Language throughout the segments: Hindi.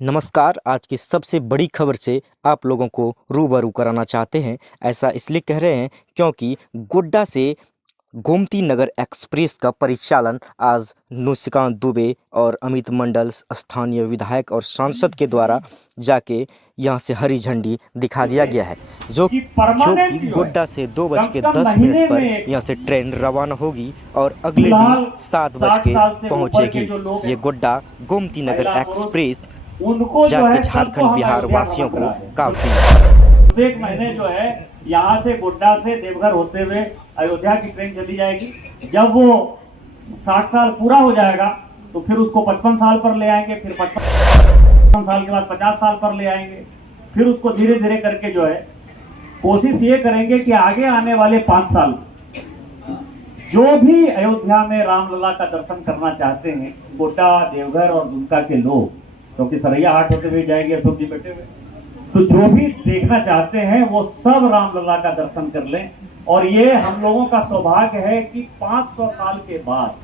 नमस्कार। आज की सबसे बड़ी खबर से आप लोगों को रूबरू कराना चाहते हैं। ऐसा इसलिए कह रहे हैं क्योंकि गोड्डा से गोमती नगर एक्सप्रेस का परिचालन आज निशिकांत दुबे और अमित मंडल स्थानीय विधायक और सांसद के द्वारा जाके यहाँ से हरी झंडी दिखा दिया गया है, जो कि गोड्डा से 2:10 पर यहाँ से ट्रेन रवाना होगी और अगले दिन 7 बज के पहुँचेगी। ये गोड्डा गोमती नगर एक्सप्रेस उनको जो जाके है झारखंड बिहार वासियों को काफी एक महीने जो है यहाँ से गोड्डा से देवघर होते हुए अयोध्या की ट्रेन चली जाएगी। जब वो 60 साल पूरा हो जाएगा तो फिर उसको 55 साल पर ले आएंगे, फिर 55 साल के बाद 50 साल पर ले आएंगे। फिर उसको धीरे धीरे करके जो है कोशिश ये करेंगे कि आगे आने वाले 5 साल जो भी अयोध्या में रामलला का दर्शन करना चाहते हैं, गोड्डा, देवघर और दुमका के लोग, क्योंकि सरैया हाट होते हुए जाएंगे अशोक जी बैठे हुए, तो जो भी देखना चाहते हैं वो सब रामलला का दर्शन कर लें। और ये हम लोगों का सौभाग्य है कि 500 साल के बाद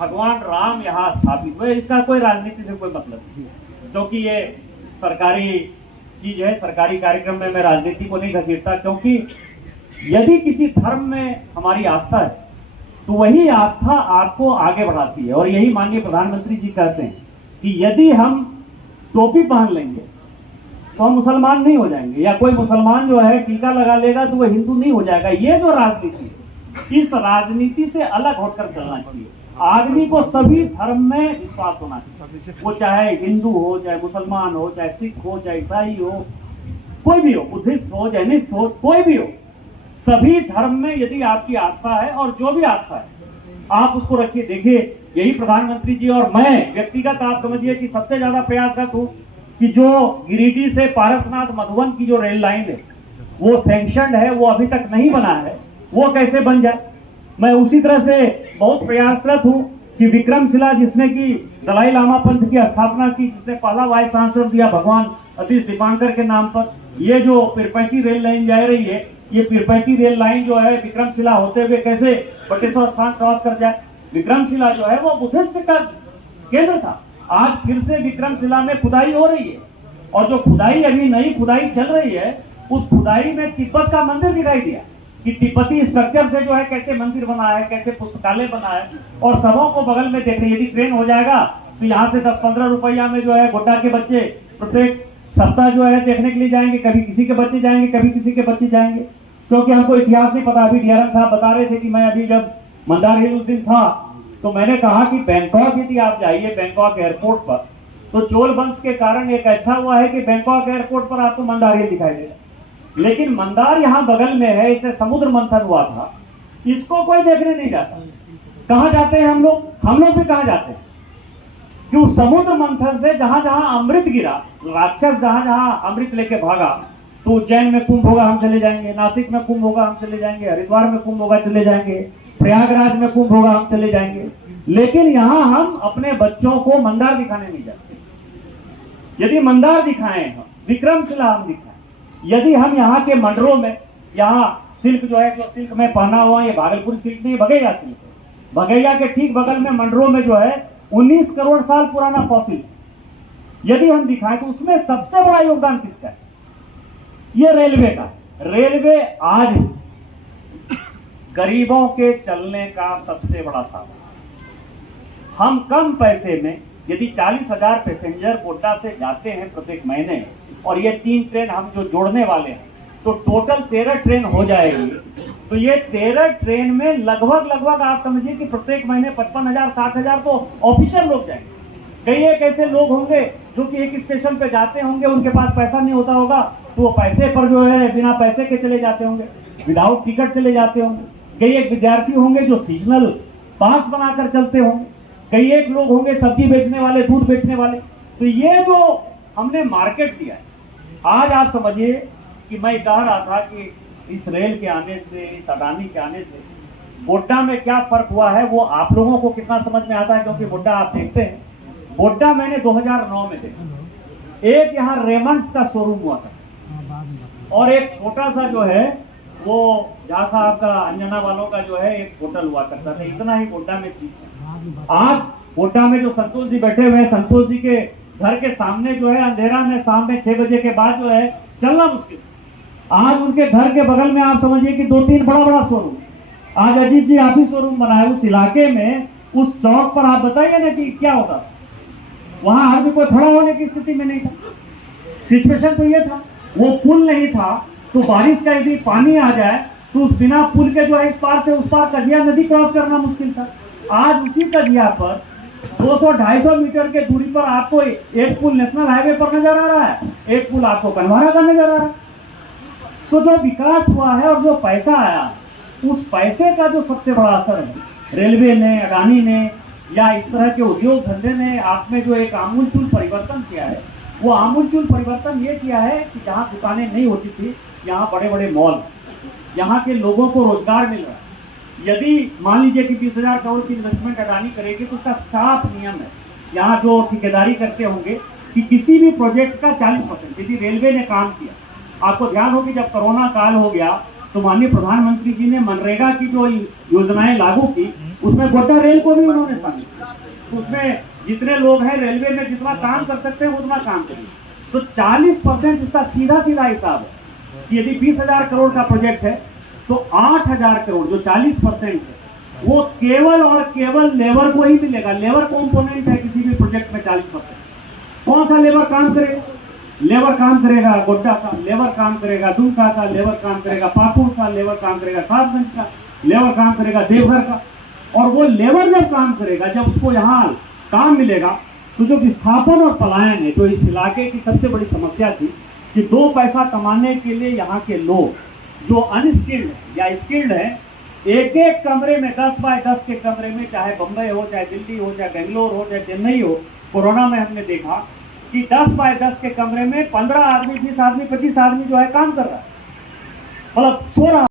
भगवान राम यहाँ स्थापित हुए। इसका कोई राजनीति से कोई मतलब नहीं, क्योंकि ये सरकारी चीज है। सरकारी कार्यक्रम में मैं राजनीति को नहीं घसीटता, क्योंकि यदि किसी धर्म में हमारी आस्था है तो वही आस्था आपको आगे बढ़ाती है। और यही माननीय प्रधानमंत्री जी कहते हैं कि यदि हम टोपी पहन लेंगे तो हम मुसलमान नहीं हो जाएंगे, या कोई मुसलमान जो है टीका लगा लेगा तो वह हिंदू नहीं हो जाएगा। ये जो राजनीति है, इस राजनीति से अलग होकर चलना चाहिए। आदमी को सभी धर्म में विश्वास होना चाहिए, वो चाहे हिंदू हो, चाहे मुसलमान हो, चाहे सिख हो, चाहे ईसाई हो, कोई भी हो, बुद्धिस्ट हो, जैनिस्ट हो, कोई भी हो, सभी धर्म में यदि आपकी आस्था है, और जो भी आस्था है आप उसको रखिए। देखिए, यही प्रधानमंत्री जी और मैं व्यक्तिगत आप समझिए कि सबसे ज्यादा प्रयासरत हूं कि जो गिरिडीह से पारसनाथ मधुबन की जो रेल लाइन है वो सैंक्शनड है, वो अभी तक नहीं बना है, वो कैसे बन जाए। मैं उसी तरह से बहुत प्रयासरत हूं कि विक्रमशिला, जिसने की दलाई लामा पंथ की स्थापना की, जिसने पहला वाइस चांसलर दिया भगवान अतीश दीपांकर के नाम पर, ये जो पिरपैती रेल लाइन जा रही है, ये पिरपैती रेल लाइन जो है विक्रमशिला होते हुए कैसे बटेश्वर स्थान क्रॉस कर जाए। विक्रमशिला जो है वो बुद्धिस्ट का केंद्र था। आज फिर से विक्रमशिला में खुदाई हो रही है, और जो खुदाई अभी नई खुदाई चल रही है, उस खुदाई में तिब्बत का मंदिर दिखाई दिया कि तिब्बती स्ट्रक्चर से जो है कैसे मंदिर बना है, कैसे पुस्तकालय बना है। और सबों को बगल में देखने, यदि ट्रेन हो जाएगा तो यहाँ से 10-15 रुपया में जो है गोड्डा के बच्चे प्रत्येक सप्ताह जो है देखने के लिए जाएंगे। कभी किसी के बच्चे जाएंगे, कभी किसी के बच्चे जाएंगे, क्योंकि हमको इतिहास नहीं पता। अभी डीआरएम साहब बता रहे थे कि मैं अभी जब मंदार हिल उस दिन था तो मैंने कहा कि बैंकॉक यदि आप जाइए बैंकॉक एयरपोर्ट पर, तो चोल वंश के कारण एक अच्छा हुआ है कि बैंकॉक एयरपोर्ट पर आपको मंदार हिल दिखाई देगा। लेकिन मंदार यहाँ बगल में है, इसे समुद्र मंथन हुआ था, इसको कोई देखने नहीं जाता। कहाँ जाते हैं हम लोग भी कहाँ जाते हैं कि उस समुद्र मंथन से जहां जहां अमृत गिरा, राक्षस जहां जहां अमृत लेके भागा, तो उज्जैन में कुंभ होगा हम चले जाएंगे, नासिक में कुंभ होगा हम चले जाएंगे, हरिद्वार में कुंभ होगा चले जाएंगे, प्रयागराज में कुंभ होगा हम चले जाएंगे। लेकिन यहाँ हम अपने बच्चों को मंदार दिखाने नहीं जाते। यदि मंदार दिखाएं, हम विक्रमशिला हम दिखाएं, यदि हम यहाँ के मंडरों में, यहाँ सिल्क जो है, जो सिल्क में पहना हुआ, ये भागलपुर सिल्क नहीं, बघेया सिल्क है। बघेया के ठीक बगल में मंडरों में जो है 19 करोड़ साल पुराना फॉसिल यदि हम दिखाएं, तो उसमें सबसे बड़ा योगदान किसका है? ये रेलवे का। रेलवे आज गरीबों के चलने का सबसे बड़ा साधन। हम कम पैसे में यदि 40,000 पैसेंजर गोड्डा से जाते हैं प्रत्येक महीने, और ये 3 ट्रेन हम जो जोड़ने वाले हैं, तो टोटल 13 ट्रेन हो जाएगी। तो ये 13 ट्रेन में लगभग आप समझिए कि प्रत्येक महीने 55,000 60,000 तो ऑफिशियल लोग जाएंगे। कई एक ऐसे लोग होंगे जो कि एक स्टेशन पे जाते होंगे, उनके पास पैसा नहीं होता होगा, तो वो पैसे पर जो है बिना पैसे के चले जाते होंगे, विदाउट टिकट चले जाते होंगे। कई एक विद्यार्थी होंगे जो सीजनल पास बनाकर चलते होंगे, कई एक लोग होंगे सब्जी बेचने वाले, दूध बेचने वाले। तो ये जो हमने मार्केट दिया है, आज आप समझिए कि मैं कह रहा था कि इस रेल के आने से, इस अडानी के आने से गोड्डा में क्या फर्क हुआ है, वो आप लोगों को कितना समझ में आता है। क्योंकि गोड्डा आप देखते हैं, गोड्डा मैंने 2009 में देखा, एक यहाँ रेमंड्स का शोरूम हुआ था, और एक छोटा सा जो है वो झा साहब का, अंजना वालों का जो है एक होटल हुआ करता था। इतना ही गोड्डा में थी। आज गोड्डा में जो संतोष जी बैठे हुए हैं, संतोष जी के घर के सामने जो है अंधेरा में शाम में 6 बजे के बाद जो है चलना मुश्किल। आज उनके घर के बगल में आप समझिए कि 2-3 बड़ा बड़ा शोरूम, आज अजीत जी आप ही शोरूम बनाए उस इलाके में, उस चौक पर आप बताइए ना कि क्या होता। वहां आदमी कोई खड़ा होने की स्थिति में नहीं था। सिचुएशन तो ये था, वो पुल नहीं था तो बारिश का यदि पानी आ जाए तो उस बिना पुल के जो है इस पार से उस पार कदिया नदी क्रॉस करना मुश्किल था। आज उसी कदिया पर 200-250 मीटर के दूरी पर आपको एक पुल नेशनल हाईवे पर नजर आ रहा है, एक पुल आपको कन्हारा का नजर आ रहा है। तो जो विकास हुआ है और जो पैसा आया, उस पैसे का जो सबसे बड़ा असर है रेलवे ने, अडानी ने या इस तरह के उद्योग धंधे ने आप में जो एक आमूलचूल परिवर्तन किया है, वो आमूलचूल परिवर्तन ये किया है कि जहाँ दुकानें नहीं होती थी यहाँ बड़े बड़े मॉल, यहाँ के लोगों को रोजगार मिल रहा है। यदि मान लीजिए कि 20,000 करोड़ की इन्वेस्टमेंट अडानी करेगी तो उसका साफ नियम है, यहाँ जो ठेकेदारी करते होंगे कि किसी भी प्रोजेक्ट का 40% यदि रेलवे ने काम किया। आपको ध्यान हो कि जब कोरोना काल हो गया तो माननीय प्रधानमंत्री जी ने मनरेगा की जो योजनाएं लागू की उसमें गोड्डा रेल को भी उन्होंने शामिल किया। तो उसमें जितने लोग हैं रेलवे में जितना काम कर सकते हैं उतना काम करिए। तो 40% इसका सीधा सीधा हिसाब है कि यदि 20,000 करोड़ का प्रोजेक्ट है तो 8,000 करोड़ जो 40% है वो केवल और केवल लेबर को ही मिलेगा। लेबर कॉम्पोनेंट है किसी भी प्रोजेक्ट में 40%। कौन सा लेबर काम करेगा? लेबर काम करेगा गोड्डा का, लेबर काम करेगा दुमका का, लेबर काम करेगा पाकुड़ का, लेबर काम करेगा साहबगंज का, लेबर काम करेगा देवघर का। और वो लेबर जब काम करेगा, जब उसको यहाँ काम मिलेगा तो जो विस्थापन और पलायन है, जो इस इलाके की सबसे बड़ी समस्या थी कि 2 पैसा कमाने के लिए यहाँ के लोग जो अनस्किल्ड या स्किल्ड है, एक एक कमरे में 10 बाय 10 के कमरे में, चाहे बम्बई हो, चाहे दिल्ली हो, चाहे बेंगलोर हो, चाहे चेन्नई हो, कोरोना में हमने देखा कि 10 बाय 10 के कमरे में 15 आदमी, 20 आदमी, 25 आदमी जो है काम कर रहा है, मतलब सो रहा